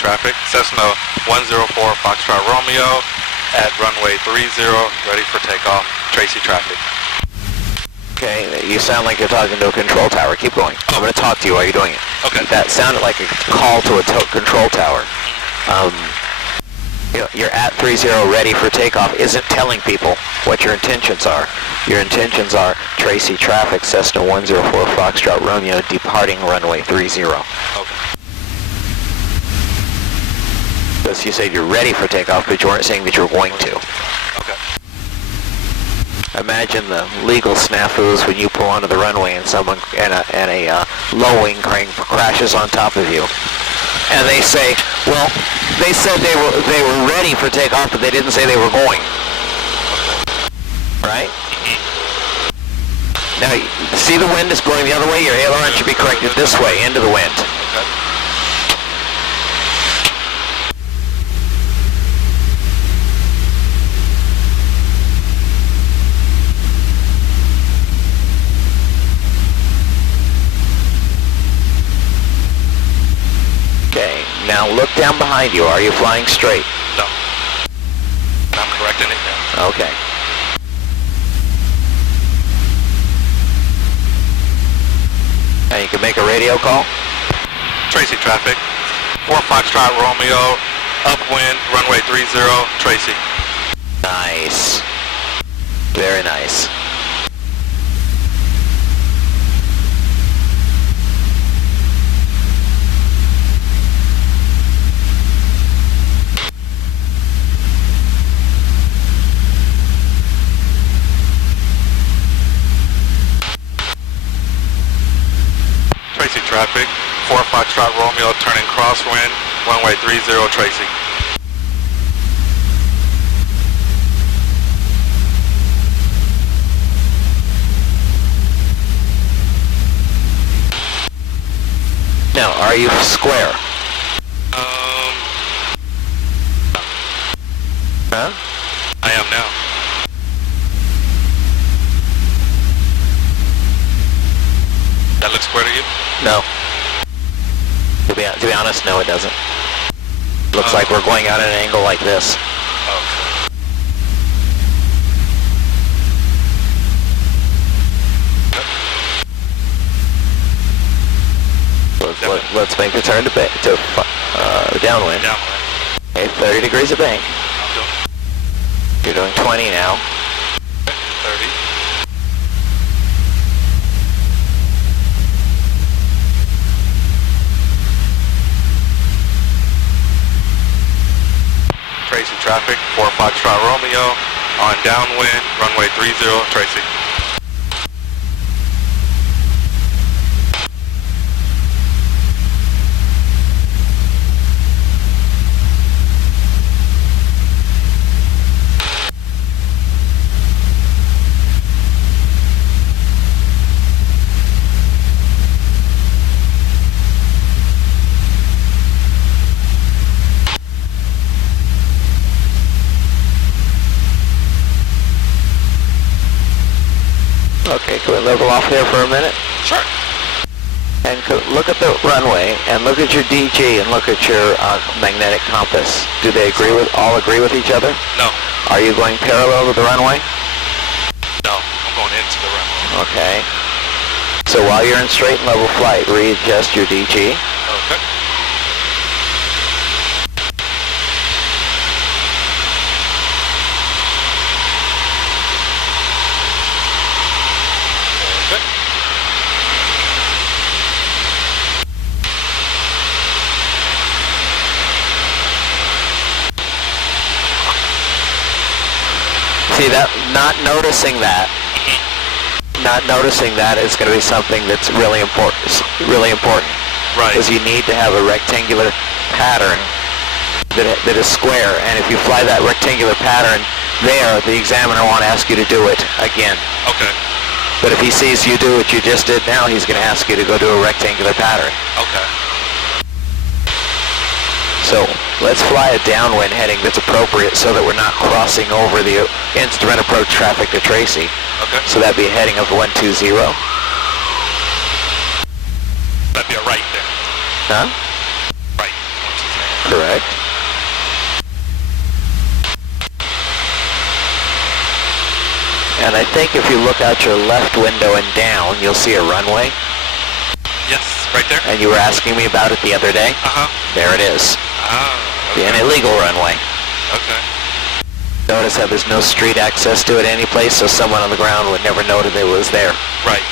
traffic. Cessna 104 Foxtrot Romeo at runway 30, ready for takeoff. Tracy traffic. Okay, you sound like you're talking to a control tower. Keep going. I'm going to talk to you while you're doing it. Okay. That sounded like a call to a control tower. You're at 30, ready for takeoff, isn't telling people what your intentions are. Your intentions are Tracy traffic, Cessna 104 Foxtrot Romeo, departing runway 30. Okay. Because you said you're ready for takeoff, but you weren't saying that you were going to. Okay. Imagine the legal snafus when you pull onto the runway and someone and a low wing crane crashes on top of you, and they say, well, they said they were ready for takeoff, but they didn't say they were going. Right? Now, see the wind is going the other way. Your aileron should be corrected this way into the wind. Okay, now look down behind you. Are you flying straight? No. I'm correcting it now. Okay. And you can make a radio call? Tracy traffic. 4 Foxtrot Romeo, upwind, runway 30, Tracy. Nice. Very nice. Tracy traffic. 4 Foxtrot Romeo, turning crosswind, runway 30, Tracy. Now, are you square? Huh? I am now. That looks square to you? No. To be honest, no, it doesn't. Looks like we're going out at an angle like this. Let's make the turn to downwind. Okay, 30 degrees of bank. You're doing 20 now. 30. Tracy traffic, 4 Foxtrot Romeo, on downwind, runway 30, Tracy. Okay, can we level off there for a minute? Sure. And look at the runway, and look at your DG, and look at your magnetic compass. Do they all agree with each other? No. Are you going parallel to the runway? No, I'm going into the runway. Okay. So while you're in straight and level flight, readjust your DG. Okay. See that? Not noticing that is going to be something that's really important. Right. Because you need to have a rectangular pattern that is square, and if you fly that rectangular pattern there, the examiner won't ask you to do it again. Okay. But if he sees you do what you just did now, he's going to ask you to go do a rectangular pattern. Okay. So let's fly a downwind heading that's appropriate so that we're not crossing over the instrument approach traffic to Tracy. Okay. So that'd be a heading of 120. That'd be a right there. Huh? Right. Correct. And I think if you look out your left window and down, you'll see a runway. Yes, right there. And you were asking me about it the other day? Uh-huh. There it is. Okay. An illegal runway. Okay. Notice how there's no street access to it any place, so someone on the ground would never know that it was there. Right.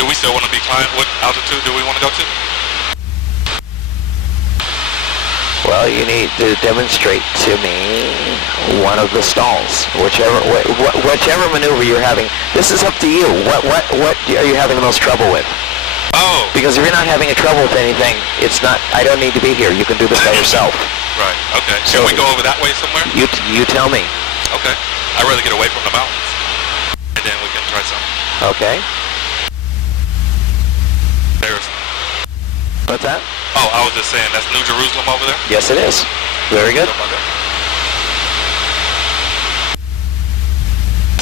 Do we still want to be flying? What altitude do we want to go to? Well, you need to demonstrate to me one of the stalls, whichever maneuver you're having. This is up to you. What are you having the most trouble with? Oh. Because if you're not having a trouble with anything, it's not. I don't need to be here. You can do this by yourself. Right. Okay. So Can we go over that way somewhere? You tell me. Okay. I'd rather get away from the mountains, and then we can try something. Okay. There's. What's that? Oh, I was just saying that's New Jerusalem over there. Yes, it is. Very good.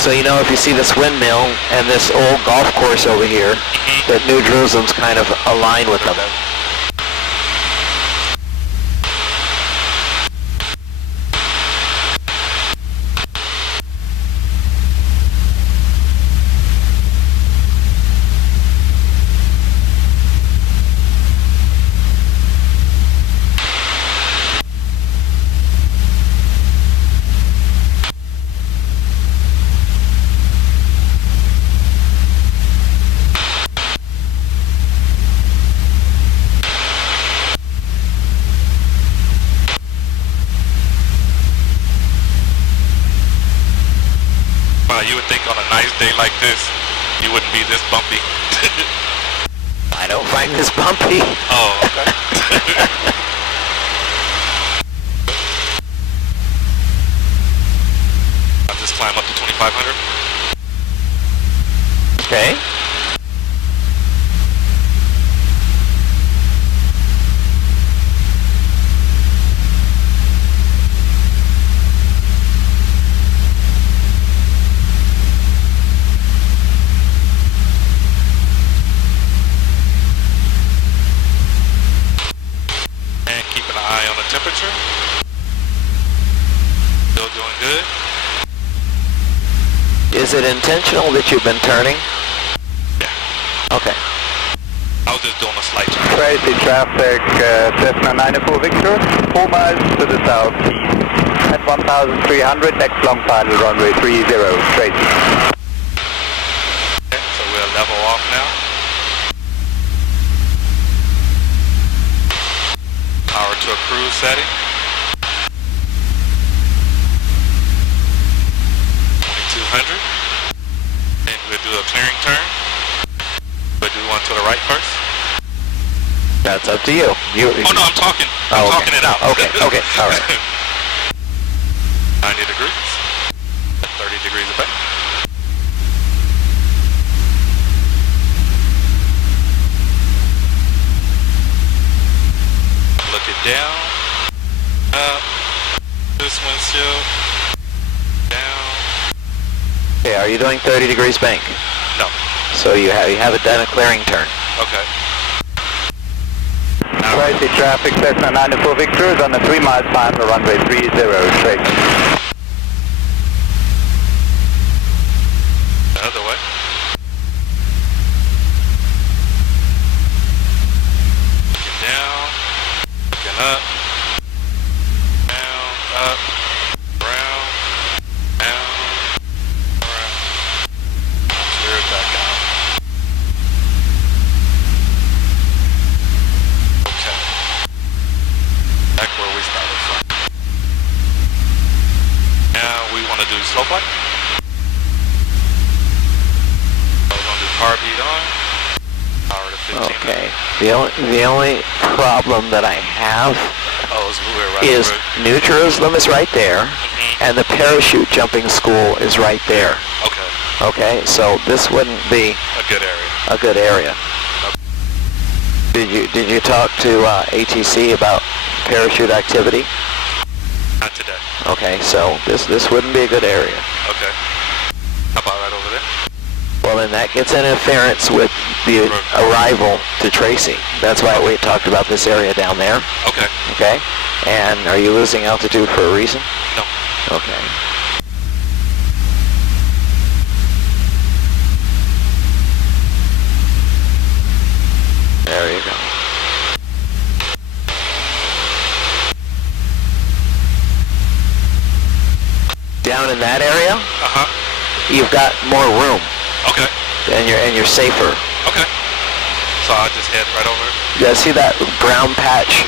So you know, if you see this windmill and this old golf course over here, that New Jerusalem's kind of aligned with them. You would think on a nice day like this, you wouldn't be this bumpy. I don't find this bumpy. Oh, okay. I'll just climb up to 2,500. Okay. Temperature. Still doing good. Is it intentional that you've been turning? Yeah. Okay. I was just doing a slight turn. Tracy traffic, Cessna 94 Victor, 4 miles to the southeast. At 1,300, next long final runway 30, Tracy. Okay, so we'll level off now. Power to a cruise setting. 2,200. And we'll do a clearing turn. We'll do one to the right first. That's up to you. Oh no, I'm talking. I'm talking it out. Okay, okay, all right. 90 degrees. 30 degrees away. Looking down, up, this windshield, down. Okay, are you doing 30 degrees bank? No. So you haven't done a clearing turn. Okay. Tracy traffic, Cessna 94 Victor is on the 3 miles final runway 30, Tracy. The other way. Looking down. Looking up, down, up, around, down, around, clear it back out. Okay, back where we started from. Now we want to do slow flight. So we're going to do carb heat on, power to 15. Okay. The only problem that I have is New Jerusalem is right there, and the parachute jumping school is right there. Okay. Okay, so this wouldn't be A good area. a good area. Did you talk to ATC about parachute activity? Not today. Okay, so this wouldn't be a good area. Okay. How about right over there? Well, and that gets interference with the arrival to Tracy. That's why we talked about this area down there. Okay. Okay? And are you losing altitude for a reason? No. Okay. There you go. Down in that area, you've got more room. Okay. And you're safer. Okay. So I'll just head right over. Yeah, see that brown patch?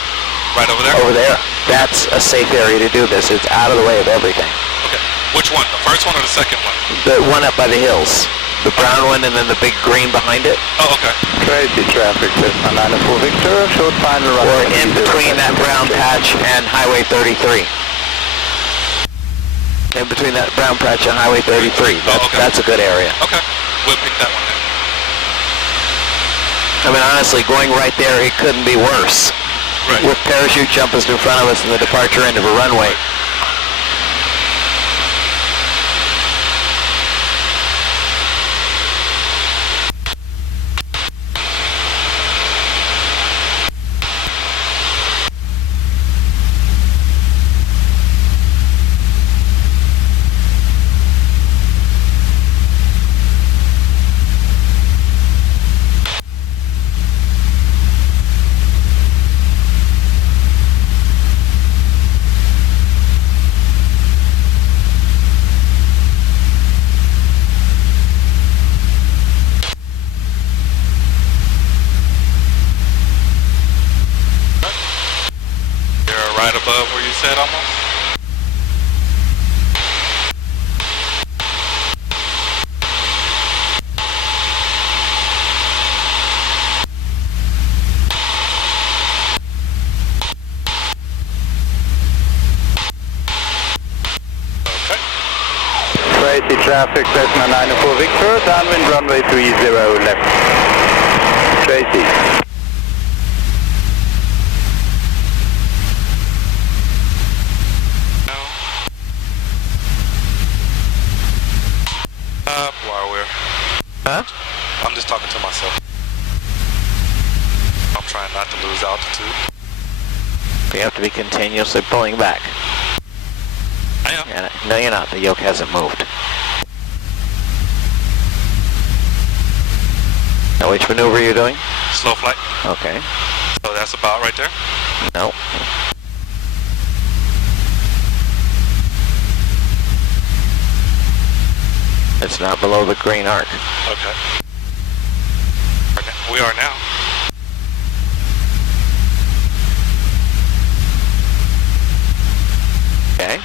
Right over there? Over there. That's a safe area to do this. It's out of the way of everything. Okay. Which one? The first one or the second one? The one up by the hills. The brown one and then the big green behind it. Oh, okay. Tracy traffic, Cessna 904 Victor, short final run. Or in between that brown patch and Highway 33. In between that brown patch and Highway 33. That's a good area. Okay. We'll pick that one then. I mean, honestly, going right there, it couldn't be worse. Right. With parachute jumpers in front of us and the departure end of a runway. Right above where you said almost? Okay. Tracy traffic, Cessna 904 Victor, downwind runway 30 left. Tracy. While we're... Huh? I'm just talking to myself. I'm trying not to lose altitude. You have to be continuously pulling back. I am. Yeah, no, you're not. The yoke hasn't moved. Now, which maneuver are you doing? Slow flight. Okay. So that's about right there? No. It's not below the green arc. Okay. We are now. Okay.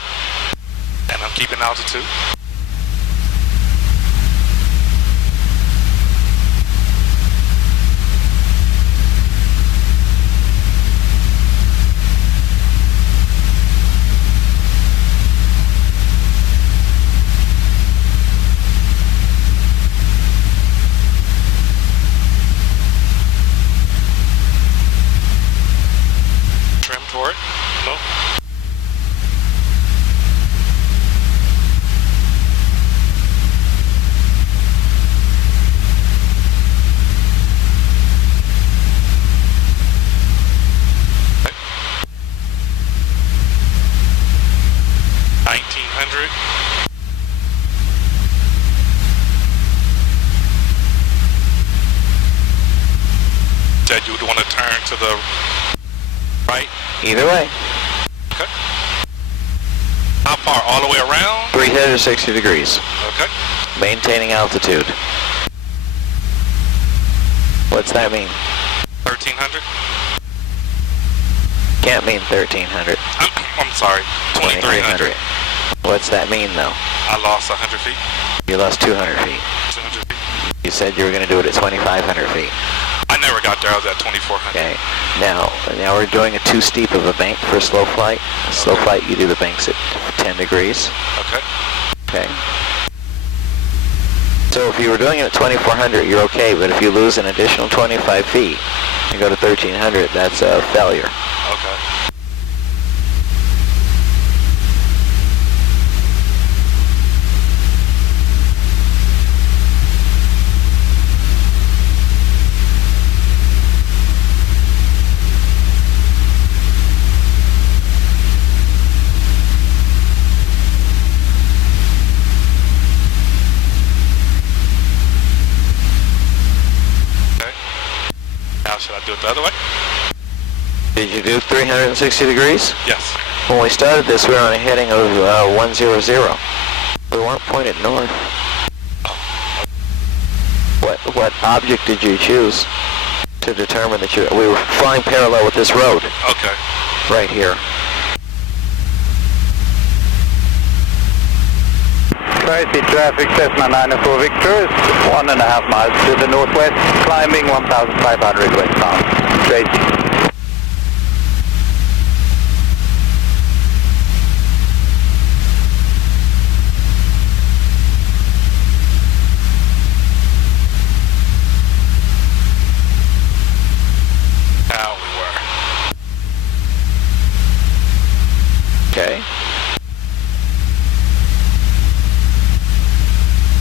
And I'm keeping altitude. Trim toward. No. Okay. 1900. Said you would want to turn to the right. Either way. Okay. How far? All the way around? 360 degrees. Okay. Maintaining altitude. What's that mean? 1300? Can't mean 1300. I'm sorry. 2300. What's that mean, though? I lost 100 feet. You lost 200 feet. 200 feet. You said you were going to do it at 2,500 feet. I never got there. I was at 2400. Okay. Now we're doing a too steep of a bank for a slow flight. A slow flight, you do the banks at 10 degrees. Okay. Okay. So if you were doing it at 2,400, you're okay. But if you lose an additional 25 feet and go to 1,300, that's a failure. Okay. do it the other way? Did you do 360 degrees? Yes. When we started this, we were on a heading of 100. We weren't pointed north. What object did you choose to determine that we were flying parallel with this road? Okay. Right here. Tracy traffic Cessna 904 Victor is 1.5 miles to the northwest, climbing 1,500 westbound. Tracy. Now we were. Okay.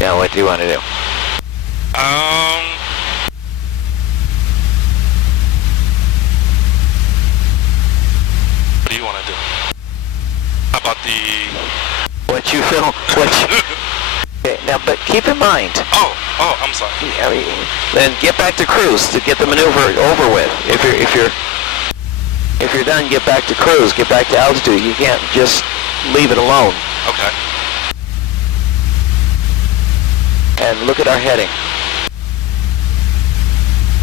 Now what do you want to do? What do you want to do? How about the... What you feel, okay, now, but keep in mind. Oh, I'm sorry. Then get back to cruise to get the maneuver over with. If you're done, get back to cruise, get back to altitude. You can't just leave it alone. Okay. And look at our heading.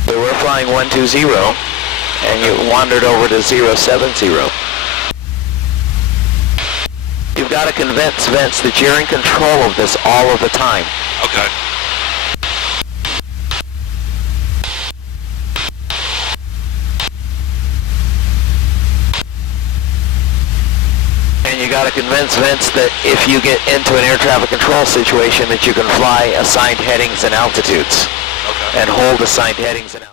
We were flying 120, and you wandered over to 070. You've got to convince Vince that you're in control of this all of the time. Okay. And you got to convince Vince that if you get into an air traffic control situation that you can fly assigned headings and altitudes. Okay. And hold assigned headings and altitudes.